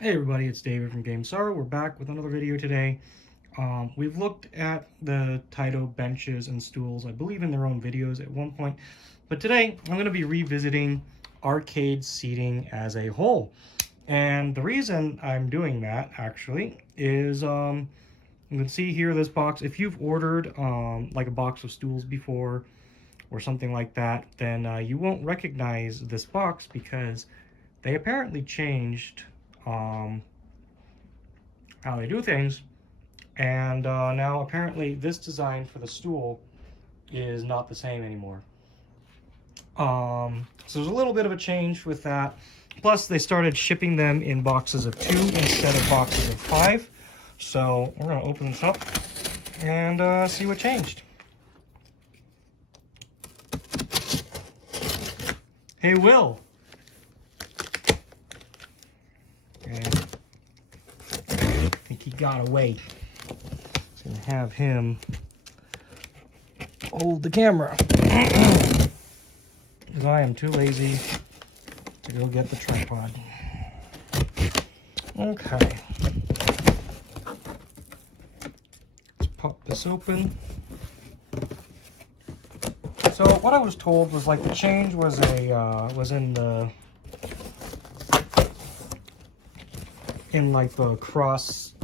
Hey everybody, it's David from GameStar. We're back with another video today. We've looked at the TAITO benches and stools, I believe in their own videos at one point. But today, I'm going to be revisiting arcade seating as a whole. And the reason I'm doing that, actually, is you can see here this box. If you've ordered like a box of stools before or something like that, then you won't recognize this box because they apparently changed how they do things, and now apparently this design for the stool is not the same anymore. So there's a little bit of a change with that. Plus they started shipping them in boxes of 2 instead of boxes of 5. So we're going to open this up and see what changed. Hey Will. Okay. I think he got away. So I'm gonna have him hold the camera because I am too lazy to go get the tripod. Okay. Let's pop this open. So what I was told was like the change was in like the cross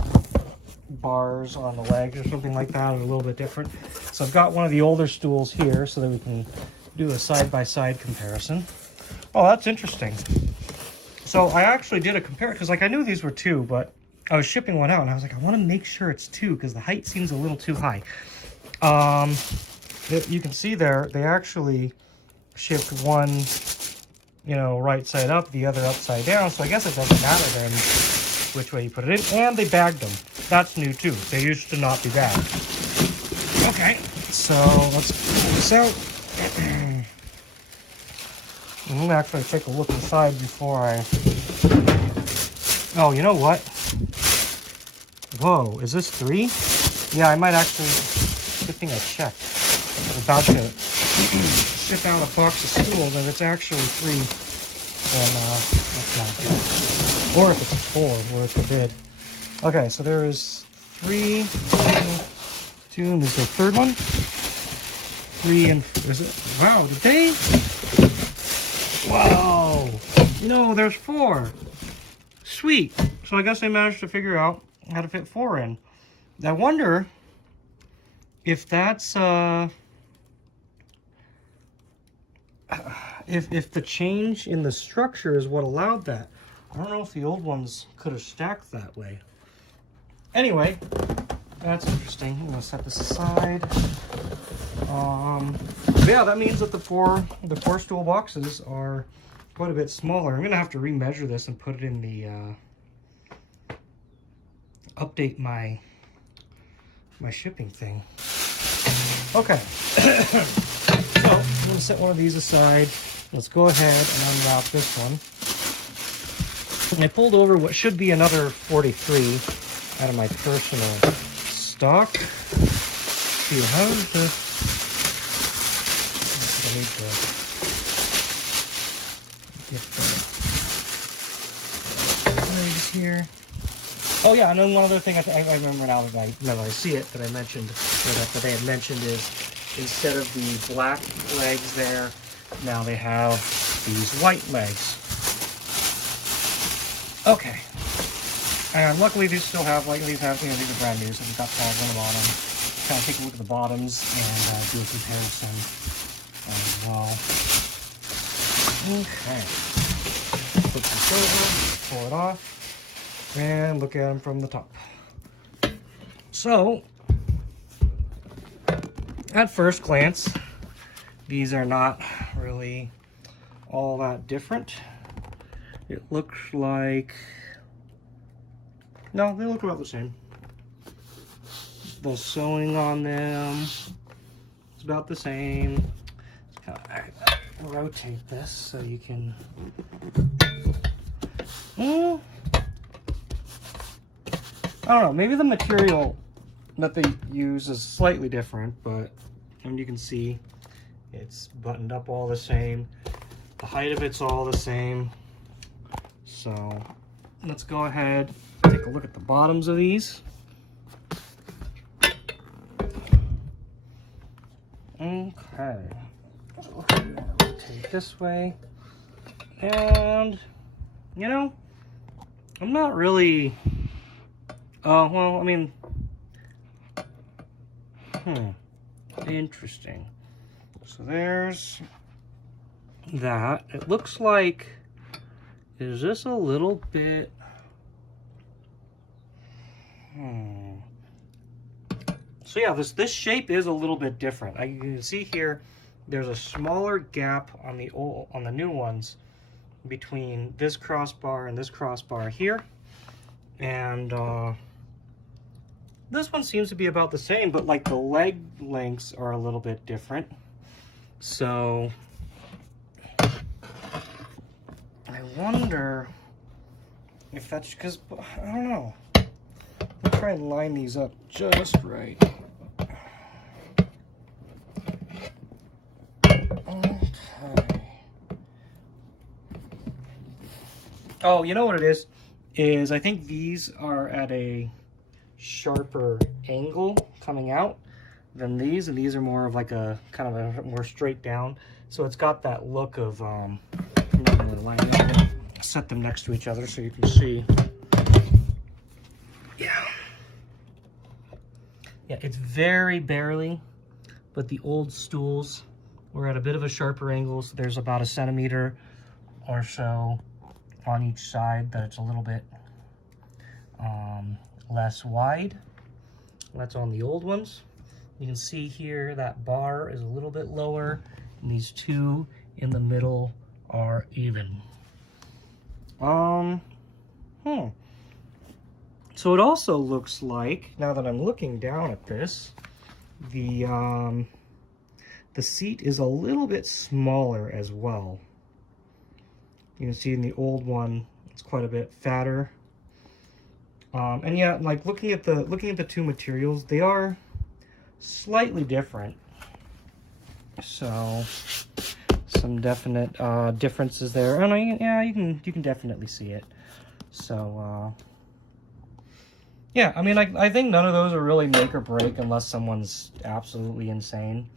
bars on the legs or something like that, or a little bit different. So I've got one of the older stools here so that we can do a side-by-side comparison. Oh, that's interesting. So I actually did a compare because like I knew these were 2, but I was shipping one out and I was like, I want to make sure it's 2 because the height seems a little too high. You can see there they actually shipped one, you know, right side up, the other upside down. So I guess it doesn't matter then which way you put it in. And they bagged them. That's new too. They used to not be bagged. Okay, so let's pull this out. I'm gonna actually take a look inside before I... Oh, you know what? Whoa, is this 3? Yeah, I might actually... Good thing I checked. I was about to ship out a box of stools and it's actually 3. And that's not good. Or if it's 4, where it's a bid. Okay, so there is 3, 2, and there's the 3rd one. 3 and... Is it? Wow, did they? Wow! No, there's 4. Sweet. So I guess they managed to figure out how to fit 4 in. I wonder if that's if the change in the structure is what allowed that. I don't know if the old ones could have stacked that way. Anyway, that's interesting. I'm gonna set this aside. Yeah, that means that the four stool boxes are quite a bit smaller. I'm gonna have to remeasure this and put it in the update my shipping thing. Okay. So I'm gonna set one of these aside. Let's go ahead and unwrap this one. I pulled over what should be another 43 out of my personal stock. See how this. I need to get the legs here. Oh yeah, and then one other thing I remember now that I see it that I mentioned, or that they had mentioned, is instead of the black legs there, now they have these white legs. Okay. And luckily these still have, like, these have, you know, these are brand new, so we've got tags on the bottom. Kind of take a look at the bottoms and do a comparison as well. Okay. Put this over, pull it off. And look at them from the top. So, at first glance, these are not really all that different. It looks like... No, they look about the same. The sewing on them is about the same. Just kind of rotate this so you can... I don't know, maybe the material that they use is slightly different, but you can see it's buttoned up all the same. The height of it's all the same. So let's go ahead and take a look at the bottoms of these. Okay, so I'm gonna rotate this way, and you know, I'm not really. Well, I mean, interesting. So there's that. It looks like, is this a little bit? So yeah, this shape is a little bit different. You can see here, there's a smaller gap on the new ones between this crossbar and this crossbar here, and this one seems to be about the same, but like the leg lengths are a little bit different. So I wonder if that's because, I don't know. I'll try and line these up just right. Okay. Oh, you know what it is? Is I think these are at a sharper angle coming out than these, and these are more of like a kind of a more straight down. So it's got that look of I'm not really lining it up. Set them next to each other so you can see. Yeah, it's very barely, but the old stools were at a bit of a sharper angle. So there's about a centimeter or so on each side that it's a little bit less wide. That's on the old ones. You can see here that bar is a little bit lower, and these two in the middle are even. So it also looks like, now that I'm looking down at this, the seat is a little bit smaller as well. You can see in the old one, it's quite a bit fatter. And yeah, like looking at the two materials, they are slightly different. So some definite differences there. And yeah, you can definitely see it. So yeah, I mean, I think none of those are really make or break unless someone's absolutely insane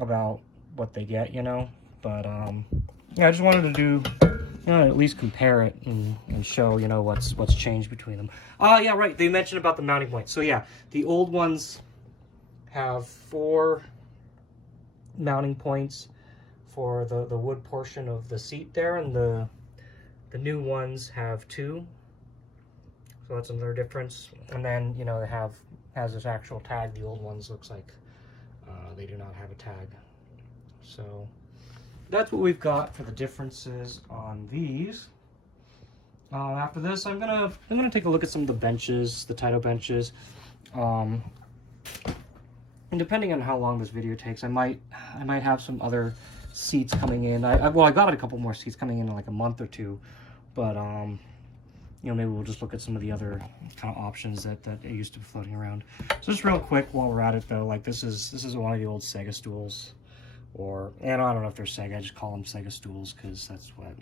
about what they get, you know. But yeah, I just wanted to do, you know, at least compare it and show, you know, what's changed between them. Yeah, right. They mentioned about the mounting points. So yeah, the old ones have 4 mounting points for the wood portion of the seat there, and the new ones have 2. So that's another difference. And then, you know, it has this actual tag. The old ones looks like they do not have a tag. So that's what we've got for the differences on these. After this, I'm gonna take a look at some of the benches, the TAITO benches. And depending on how long this video takes, I might have some other seats coming in. Well, I got a couple more seats coming in like a month or two, but you know, maybe we'll just look at some of the other kind of options that used to be floating around. So just real quick while we're at it though, like this is one of the old Sega stools, and I don't know if they're Sega, I just call them Sega stools because that's what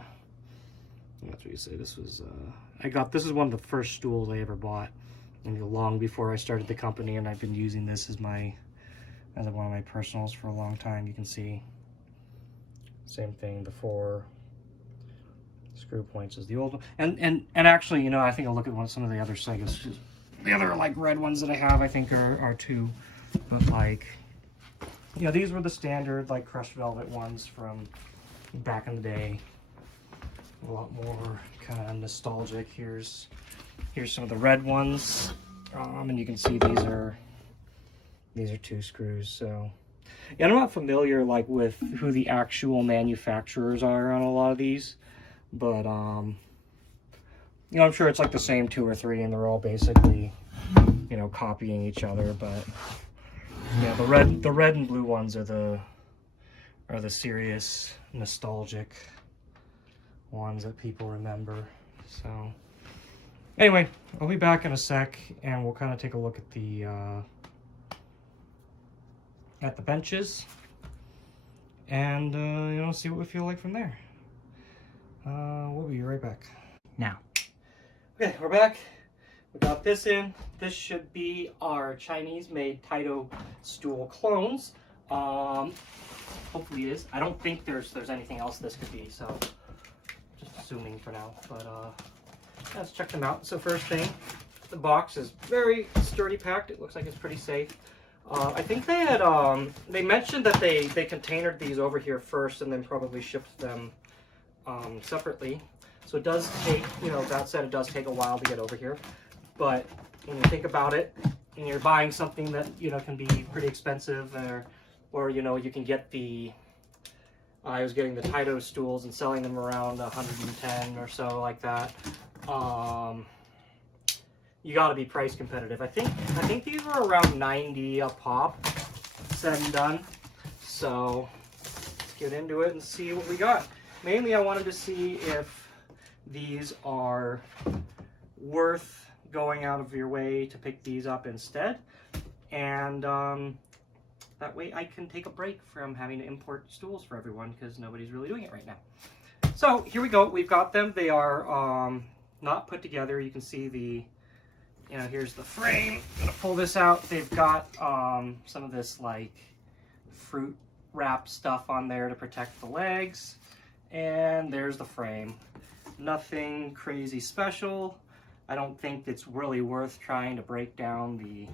you say. This was this is one of the first stools I ever bought, and long before I started the company, and I've been using this as one of my personals for a long time. You can see same thing, the 4 screw points as the old one, and actually, you know, I think I'll look at some of the other Segas. The other like red ones that I have, I think are 2, but like, you know, these were the standard like crushed velvet ones from back in the day. A lot more kind of nostalgic. Here's some of the red ones, and you can see these are 2 screws. So yeah, I'm not familiar like with who the actual manufacturers are on a lot of these, but you know, I'm sure it's like the same 2 or 3, and they're all basically, you know, copying each other. But yeah, the red and blue ones are the serious nostalgic ones that people remember. So anyway, I'll be back in a sec, and we'll kind of take a look at the benches, and you know, see what we feel like from there. We'll be right back. Now, Okay, we're back. We got this in. This should be our Chinese-made TAITO stool clones. Hopefully it is. I don't think there's anything else this could be, so just assuming for now. But let's check them out. So first thing, the box is very sturdy packed. It looks like it's pretty safe. I think they had they mentioned that they containered these over here first and then probably shipped them separately. So it does take, you know, that said, it does take a while to get over here. But when you think about it, and you're buying something that, you know, can be pretty expensive, or you know, you can get the, I was getting the TAITO stools and selling them around 110 or so, like that. You got to be price competitive. I think these were around 90 a pop, said and done. So let's get into it and see what we got. Mainly, I wanted to see if these are worth going out of your way to pick these up instead, and that way I can take a break from having to import stools for everyone, because nobody's really doing it right now. So here we go. We've got them. They are not put together. You can see the, you know, here's the frame. I'm gonna pull this out. They've got some of this like fruit wrap stuff on there to protect the legs, and there's the frame. Nothing crazy special. I don't think it's really worth trying to break down the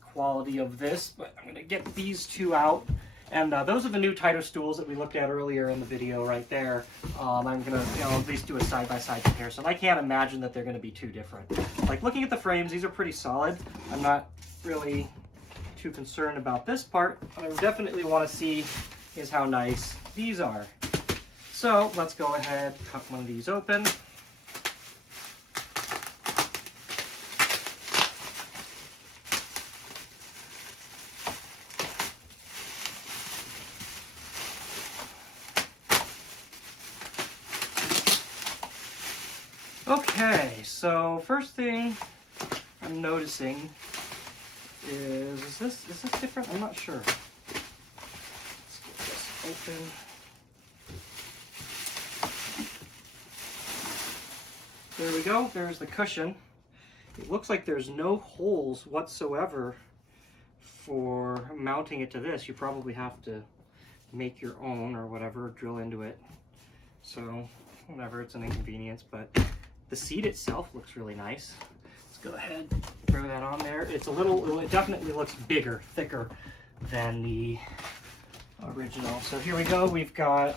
quality of this, but I'm gonna get these two out. And those are the new TAITO stools that we looked at earlier in the video right there. I'm gonna, you know, at least do a side-by-side comparison. I can't imagine that they're gonna be too different. Like, looking at the frames, these are pretty solid. I'm not really too concerned about this part. What I definitely wanna see is how nice these are. So let's go ahead, cut one of these open. Okay, so first thing I'm noticing is this different? I'm not sure. Let's get this open. There we go, there's the cushion. It looks like there's no holes whatsoever for mounting it to this. You probably have to make your own or whatever, drill into it. So, whatever, it's an inconvenience, but the seat itself looks really nice. Let's go ahead, throw that on there. It's a little, it definitely looks bigger, thicker than the original. So here we go, we've got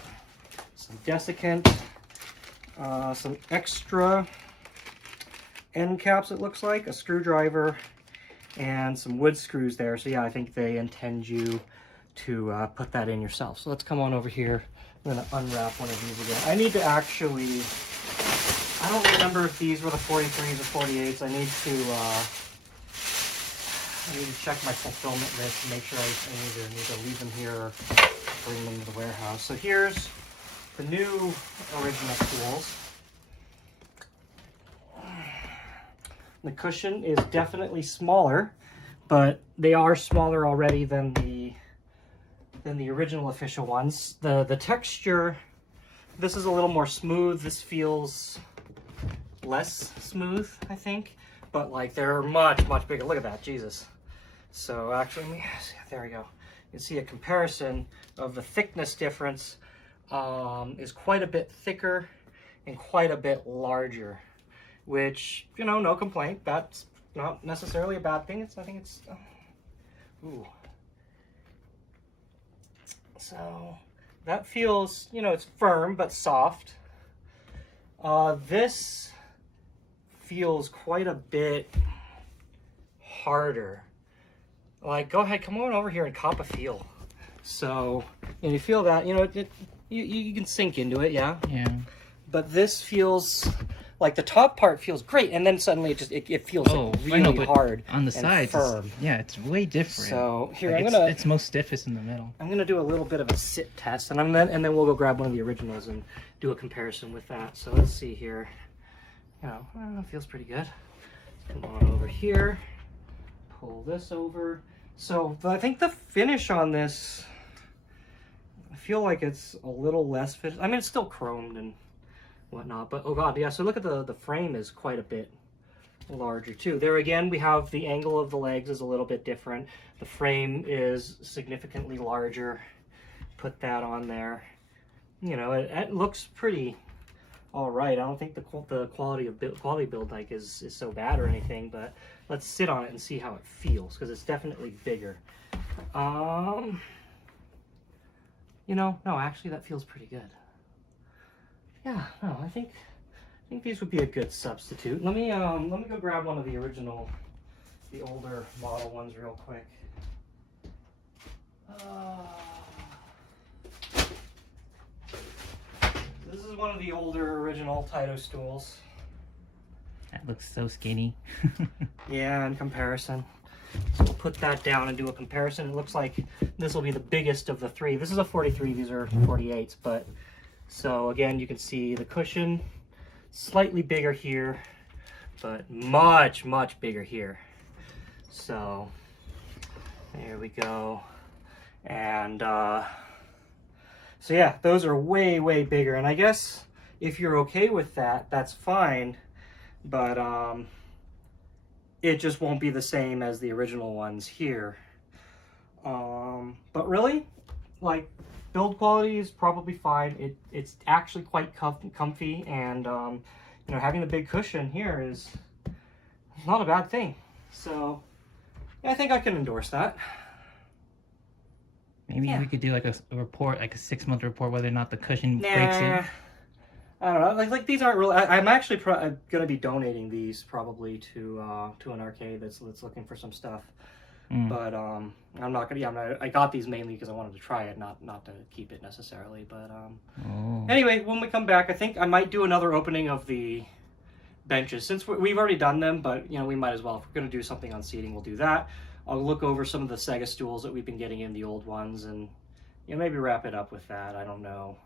some desiccant, some extra end caps, it looks like, a screwdriver, and some wood screws there. So yeah, I think they intend you to put that in yourself. So let's come on over here. I'm gonna unwrap one of these again. I need to actually, I don't remember if these were the 43s or 48s. I need to check my fulfillment list and make sure I either need to leave them here or bring them to the warehouse. So here's the new original stools. The cushion is definitely smaller, but they are smaller already than the original official ones. The texture, this is a little more smooth. This feels less smooth, I think, but like they're much bigger. Look at that, Jesus. So actually, let me see, there we go. You can see a comparison of the thickness difference. Is quite a bit thicker and quite a bit larger, which, you know, no complaint. That's not necessarily a bad thing. I think it's ooh. So that feels, you know, it's firm but soft. This feels quite a bit harder. Like, go ahead, come on over here and cop a feel. So, and you feel that, you know, you can sink into it, yeah. Yeah. But this feels like the top part feels great, and then suddenly it feels like really hard on the sides. Firm. Yeah, it's way different. So here, like it's most stiffest in the middle. I'm gonna do a little bit of a sit test, and then we'll go grab one of the originals and do a comparison with that. So let's see here. You know, it feels pretty good. Come on over here. Pull this over. So I think the finish on this, I feel like it's a little less finished. I mean, it's still chromed and whatnot. But oh god, yeah, so look at the frame is quite a bit larger too. There again, we have the angle of the legs is a little bit different. The frame is significantly larger. Put that on there. You know, it looks pretty all right. I don't think the quality build like is so bad or anything, but let's sit on it and see how it feels, because it's definitely bigger. You know, no, actually that feels pretty good. Yeah, no, I think these would be a good substitute. Let me go grab one of the older model ones real quick. This is one of the older original TAITO stools. That looks so skinny. Yeah, in comparison. So we'll put that down and do a comparison. It looks like this will be the biggest of the three. This is a 43, these are 48s, but so again, you can see the cushion slightly bigger here, but much, much bigger here. So there we go. And so yeah, those are way, way bigger. And I guess if you're okay with that, that's fine. But it just won't be the same as the original ones here. But really, like, build quality is probably fine. It's actually quite comfy, and you know, having the big cushion here is not a bad thing. So yeah, I think I can endorse that. Maybe we could do like a report, like a 6-month report, whether or not the cushion breaks in. I don't know. Like these aren't really. I'm actually going to be donating these probably to an arcade that's looking for some stuff. But I'm not gonna. Yeah, I got these mainly because I wanted to try it, not to keep it necessarily. But anyway, when we come back, I think I might do another opening of the benches, since we've already done them. But you know, we might as well. If we're gonna do something on seating, we'll do that. I'll look over some of the Sega stools that we've been getting in, the old ones, and you know, maybe wrap it up with that. I don't know.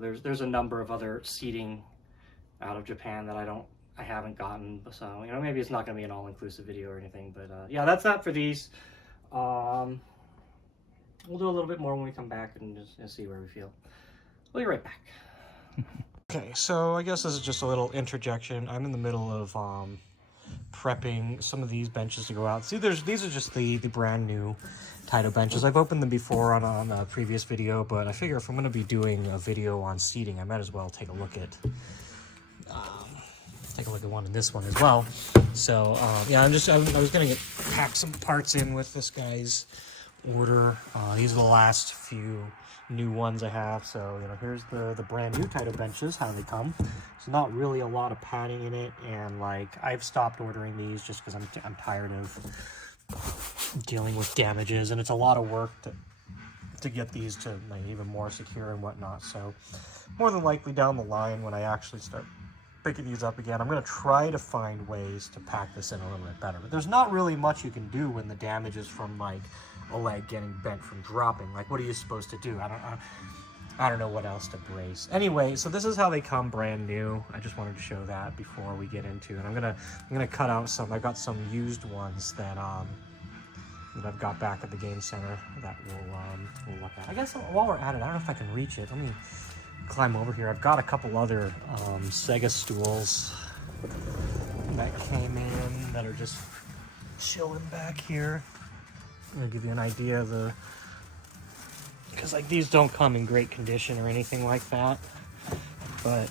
There's a number of other seating out of Japan that I haven't gotten, so you know, maybe it's not going to be an all-inclusive video or anything, but yeah, that's that for these. We'll do a little bit more when we come back and just see where we feel. We'll be right back. Okay, so I guess this is just a little interjection. I'm in the middle of prepping some of these benches to go out. See, these are just the brand new TAITO benches. I've opened them before on a previous video, but I figure if I'm going to be doing a video on seating, I might as well take a look at one in this one as well. So yeah, I was going to pack some parts in with this guy's order. These are the last few new ones I have. So you know, here's the brand new TAITO benches, how they come. There's not really a lot of padding in it, and like I've stopped ordering these just because I'm tired of dealing with damages, and it's a lot of work to get these to like even more secure and whatnot. So more than likely down the line, when I actually start picking these up again, I'm going to try to find ways to pack this in a little bit better. But there's not really much you can do when the damage is from like a leg getting bent from dropping. Like, what are you supposed to do? I don't know what else to brace. Anyway, so this is how they come brand new. I just wanted to show that before we get into it. I'm gonna cut out some. I got some used ones that I've got back at the game center that we'll look at. I guess while we're at it, I don't know if I can reach it. Let me climb over here. I've got a couple other Sega stools that came in that are just chilling back here. I'm gonna give you an idea of because like these don't come in great condition or anything like that, but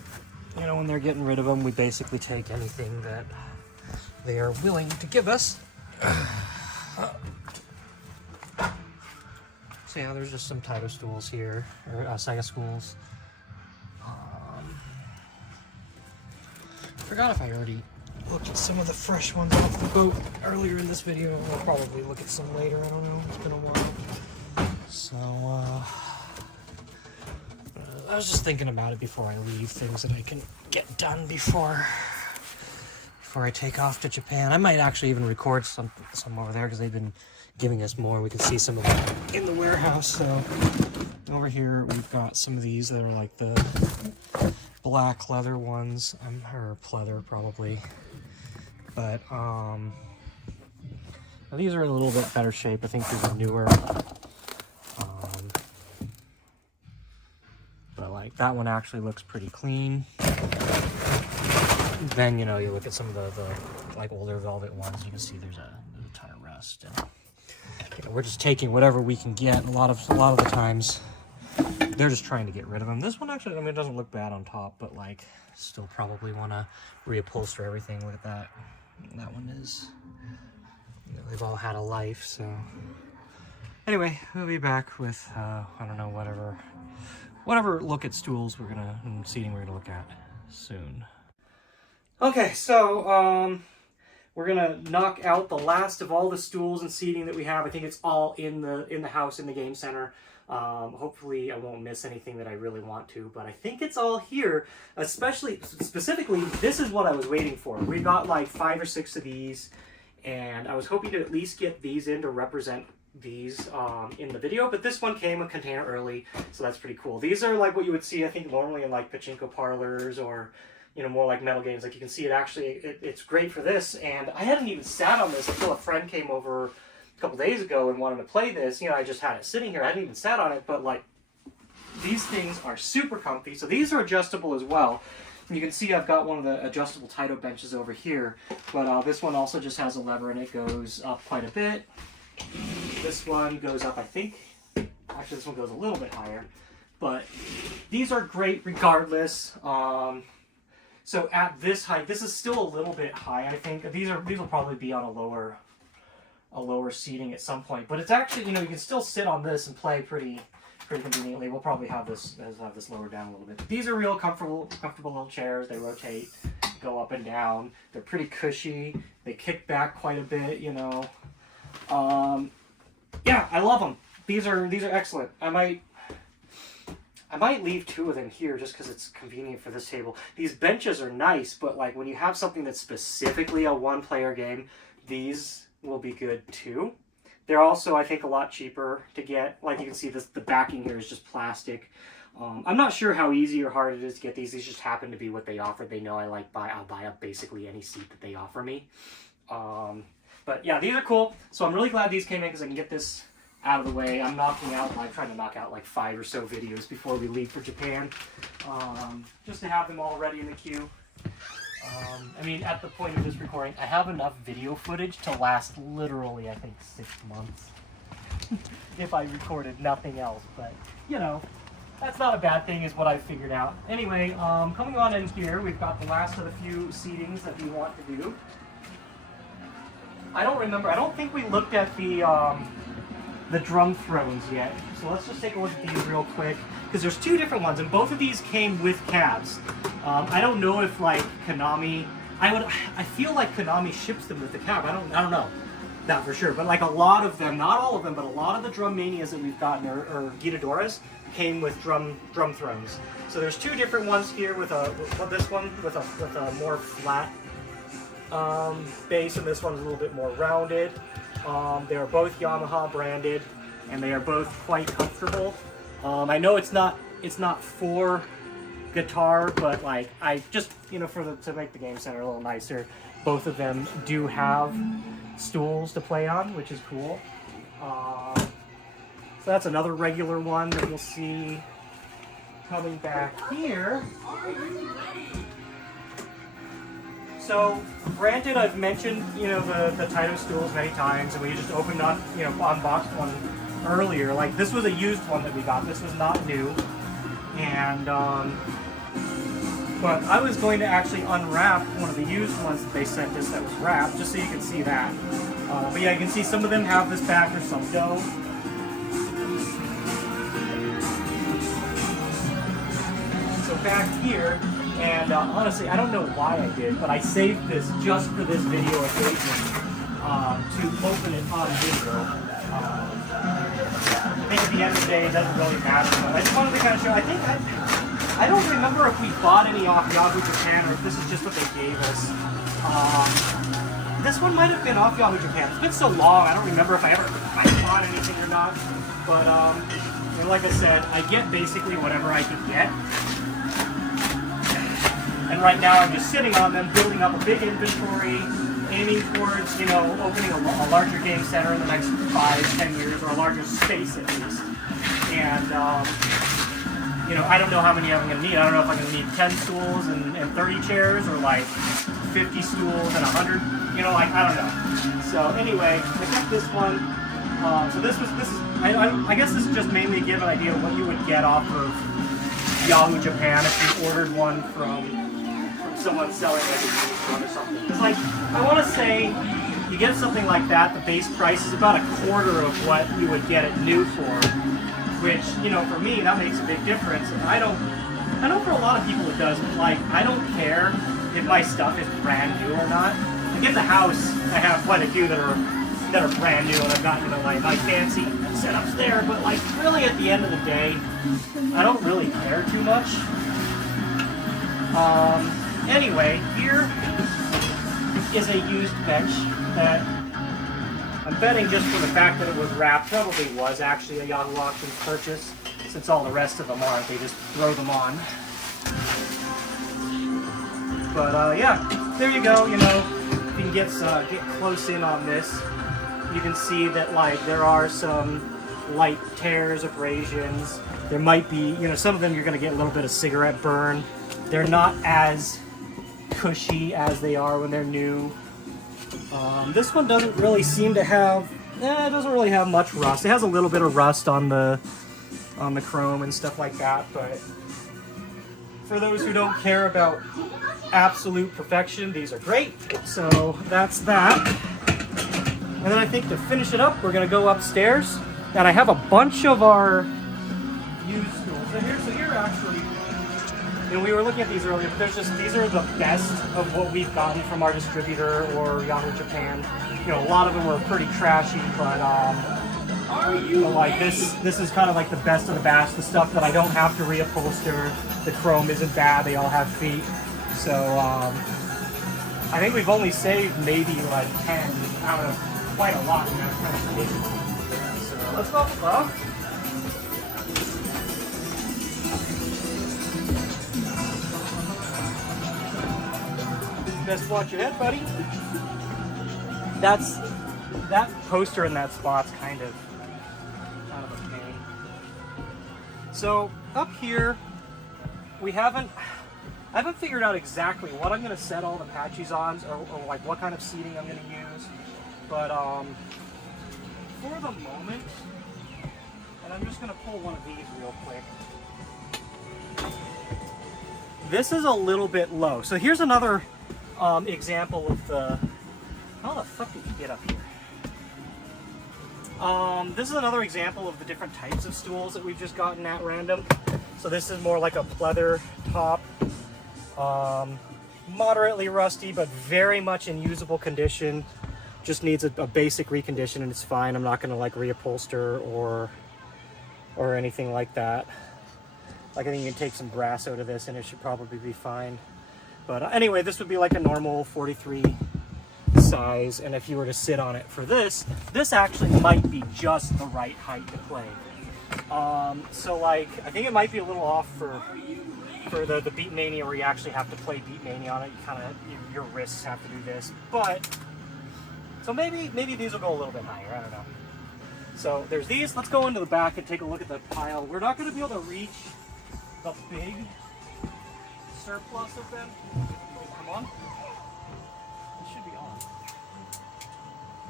you know, when they're getting rid of them, we basically take anything that they are willing to give us. So yeah, there's just some TAITO stools here, or Sega stools. Forgot if I already looked at some of the fresh ones off the boat earlier in this video. I'll probably look at some later. I don't know. It's been a while. So, I was just thinking about it before I leave, things that I can get done before I take off to Japan. I might actually even record some over there because they've been giving us more. We can see some of them in the warehouse. So, over here we've got some of these that are like the black leather ones, or pleather probably. But these are in a little bit better shape. I think these are newer. But like That one actually looks pretty clean. Then, you know, you look at some of the like older velvet ones, you can see there's a tire rust. And, you know, we're just taking whatever we can get. A lot of the times, they're just trying to get rid of them. This one actually, I mean, it doesn't look bad on top, but like, still probably want to reupholster everything. Look at that. That one is, you know, they've all had a life. So anyway, we'll be back with I don't know, whatever look at stools and seating we're gonna look at soon. Okay, so we're gonna knock out the last of all the stools and seating that we have. I think it's all in the house in the game center. Hopefully I won't miss anything that I really want to, but I think it's all here. Specifically, this is what I was waiting for. We got like 5 or 6 of these, and I was hoping to at least get these in to represent these in the video, but this one came a container early, so that's pretty cool. These are like what you would see, I think, normally in like pachinko parlors or, you know, more like metal games. Like you can see it actually, it's great for this, and I hadn't even sat on this until a friend came over a couple days ago and wanted to play this. You know, I just had it sitting here. I hadn't even sat on it, but like, these things are super comfy. So these are adjustable as well. You can see I've got one of the adjustable TAITO benches over here, but this one also just has a lever and it goes up quite a bit. This one goes up, I think. Actually, this one goes a little bit higher, but these are great regardless. So at this height, this is still a little bit high. I think these will probably be on a lower seating at some point. But it's actually, you know, you can still sit on this and play pretty conveniently. We'll probably have this lower down a little bit. These are real comfortable little chairs. They rotate, go up and down. They're pretty cushy. They kick back quite a bit, you know. Yeah, I love them. These are excellent. I might leave 2 of them here just because it's convenient for this table. These benches are nice, but like when you have something that's specifically a one-player game, these will be good too. They're also, I think, a lot cheaper to get. Like you can see, the backing here is just plastic. I'm not sure how easy or hard it is to get these. These just happen to be what they offer. They know I'll buy up basically any seat that they offer me. But yeah, these are cool. So I'm really glad these came in because I can get this out of the way. I'm trying to knock out like 5 or so videos before we leave for Japan, just to have them all ready in the queue. I mean, at the point of this recording, I have enough video footage to last literally, I think, 6 months if I recorded nothing else. But, you know, that's not a bad thing is what I've figured out. Anyway, coming on in here, we've got the last of the few seatings that we want to do. I don't think we looked at the drum thrones yet. So let's just take a look at these real quick, because there's 2 different ones, and both of these came with cabs. I don't know if like Konami, I feel like Konami ships them with the cab. I don't know that for sure, but like a lot of them, not all of them, but a lot of the Drum Manias that we've gotten or Guitadoras came with drum thrones. So there's 2 different ones here with this one with a more flat base, and this one's a little bit more rounded. They are both Yamaha branded, and they are both quite comfortable. I know it's not for guitar, but like I just, you know, to make the game center a little nicer, both of them do have stools to play on, which is cool. So that's another regular one that you'll see coming back here. So, granted, I've mentioned, you know, the TAITO stools many times, and we just unboxed one earlier. Like, this was a used one that we got. This was not new. And, but I was going to actually unwrap one of the used ones that they sent us that was wrapped, just so you can see that. But yeah, you can see some of them have this back, or some don't. So back here, and honestly, I don't know why I did, but I saved this just for this video occasion to open it on video. I think at the end of the day, it doesn't really matter, but I just wanted to kind of show, I don't remember if we bought any off Yahoo Japan or if this is just what they gave us. This one might have been off Yahoo Japan. It's been so long, I don't remember if I bought anything or not. But like I said, I get basically whatever I can get. And right now I'm just sitting on them, building up a big inventory, aiming towards, you know, opening a larger game center in the next 5-10 years, or a larger space at least. And you know, I don't know how many I'm going to need. I don't know if I'm going to need 10 stools and 30 chairs, or like 50 stools and 100. You know, like, I don't know. So anyway, I got this one. So this is, I guess this is just mainly to give an idea of what you would get off of Yahoo Japan if you ordered one from someone selling like a used one or something. It's like, I want to say, you get something like that, the base price is about a quarter of what you would get it new for, which, you know, for me, that makes a big difference. And I know for a lot of people it does, but like, I don't care if my stuff is brand new or not. Like in the house, I have quite a few that are brand new, and I've got, you know, my fancy setups there, but like really at the end of the day, I don't really care too much. Anyway, here is a used bench that I'm betting, just for the fact that it was wrapped, probably was actually a Yahoo Auctions purchase, since all the rest of them aren't. They just throw them on. But yeah, there you go. You know, you can get close in on this. You can see that like there are some light tears, abrasions. There might be, you know, some of them you're going to get a little bit of cigarette burn. They're not as cushy as they are when they're new. This one doesn't really seem to have, it doesn't really have much rust. It has a little bit of rust on the chrome and stuff like that, but for those who don't care about absolute perfection, these are great. So that's that. And then I think to finish it up, we're gonna go upstairs, and I have a bunch of our used stools. So here actually, you know, we were looking at these earlier, but these are the best of what we've gotten from our distributor or Yahoo Japan. You know, a lot of them were pretty trashy, but you know, like this is kind of like the best of the best, the stuff that I don't have to reupholster. The chrome isn't bad, they all have feet. So I think we've only saved maybe like 10 out of quite a lot in that kind of condition. So let's go above. Best watch your head, buddy. That poster in that spot's kind of a pain. So up here, I haven't figured out exactly what I'm going to set all the Pachis on, or like what kind of seating I'm going to use. But for the moment, and I'm just going to pull one of these real quick. This is a little bit low. So here's another example of the, how the fuck did you get up here? This is another example of the different types of stools that we've just gotten at random. So this is more like a pleather top, moderately rusty, but very much in usable condition. Just needs a basic recondition and it's fine. I'm not going to like reupholster or anything like that. Like I think you can take some brass out of this and it should probably be fine. But anyway, this would be like a normal 43 size, and if you were to sit on it for this actually might be just the right height to play. So like, I think it might be a little off for the Beatmania, where you actually have to play Beatmania on it. You kind of, your wrists have to do this, but so maybe these will go a little bit higher. I don't know. So there's these. Let's go into the back and take a look at the pile. We're not going to be able to reach the big surplus of them. Come on. It should be on.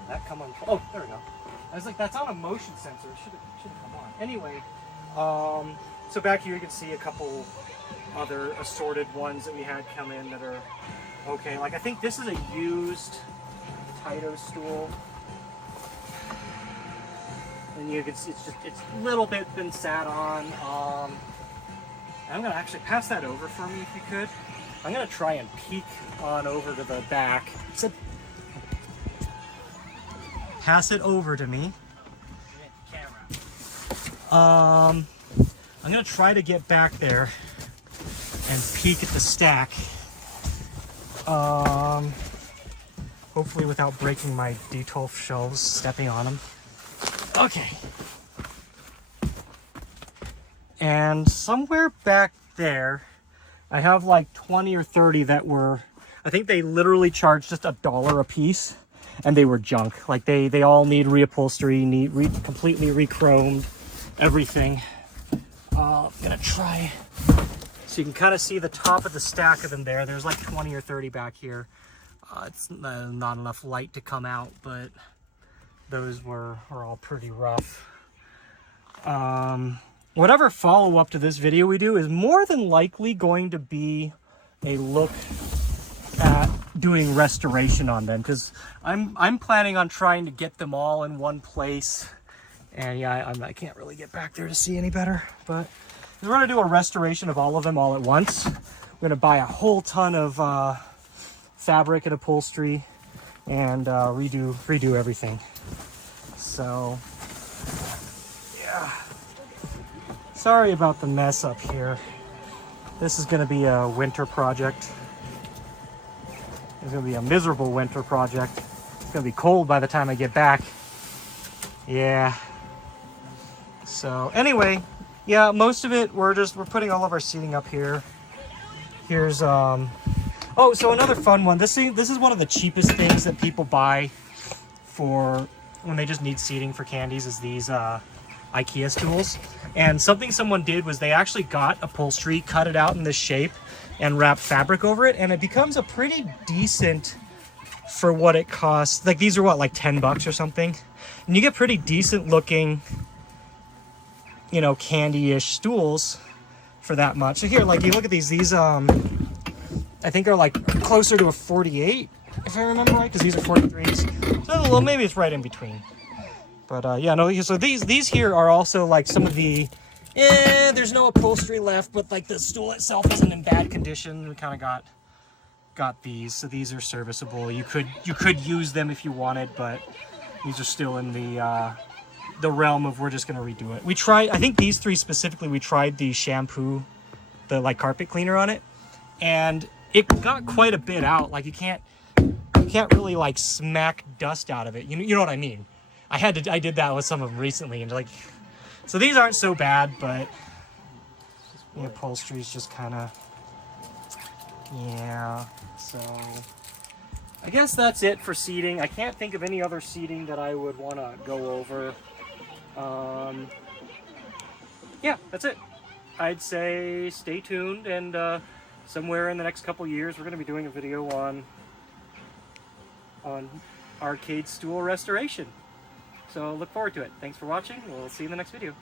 That come on. Oh, there we go. I was like, that's on a motion sensor. It should come on. Anyway, so back here you can see a couple other assorted ones that we had come in that are okay. Like I think this is a used TAITO stool. And you can see it's a little bit been sat on. I'm gonna actually pass that over for me if you could. I'm gonna try and peek on over to the back. So, pass it over to me. I'm gonna try to get back there and peek at the stack. Hopefully without breaking my D12 shelves, stepping on them. Okay. And somewhere back there, I have like 20 or 30 that were, I think they literally charged just $1 a piece, and they were junk. Like they all need reupholstery, completely re-chromed, everything. I'm gonna try, so you can kind of see the top of the stack of them there. There's like 20 or 30 back here. It's not enough light to come out, but those are all pretty rough. Whatever follow-up to this video we do is more than likely going to be a look at doing restoration on them, because I'm planning on trying to get them all in one place. And yeah, I can't really get back there to see any better, but we're going to do a restoration of all of them all at once. We're going to buy a whole ton of fabric and upholstery and redo everything. So yeah, sorry about the mess up here. This is going to be a winter project. It's going to be a miserable winter project. It's going to be cold by the time I get back. Yeah. So anyway, yeah, most of it we're putting all of our seating up here. Here's oh, so another fun one. This is one of the cheapest things that people buy for when they just need seating for candies, is these IKEA stools. And something someone did was they actually got upholstery, cut it out in this shape, and wrapped fabric over it, and it becomes a pretty decent, for what it costs. Like these are what, like $10 or something, and you get pretty decent looking, you know, candy-ish stools for that much. So here, like, you look at these I think are like closer to a 48, if I remember right, because these are 43s. So well, maybe it's right in between. But yeah, no, so these here are also like some of the, there's no upholstery left, but like the stool itself isn't in bad condition. We kind of got these, so these are serviceable. You could use them if you wanted, but these are still in the realm of we're just gonna redo it. We tried, I think these three specifically, we tried the shampoo, the like carpet cleaner on it, and it got quite a bit out. Like you can't really like smack dust out of it. You know what I mean? I did that with some of them recently, and like, so these aren't so bad, but the upholstery is just kind of, yeah. So I guess that's it for seating. I can't think of any other seating that I would want to go over. Yeah, that's it. I'd say stay tuned, and somewhere in the next couple years we're going to be doing a video on arcade stool restoration. So look forward to it. Thanks for watching. We'll see you in the next video.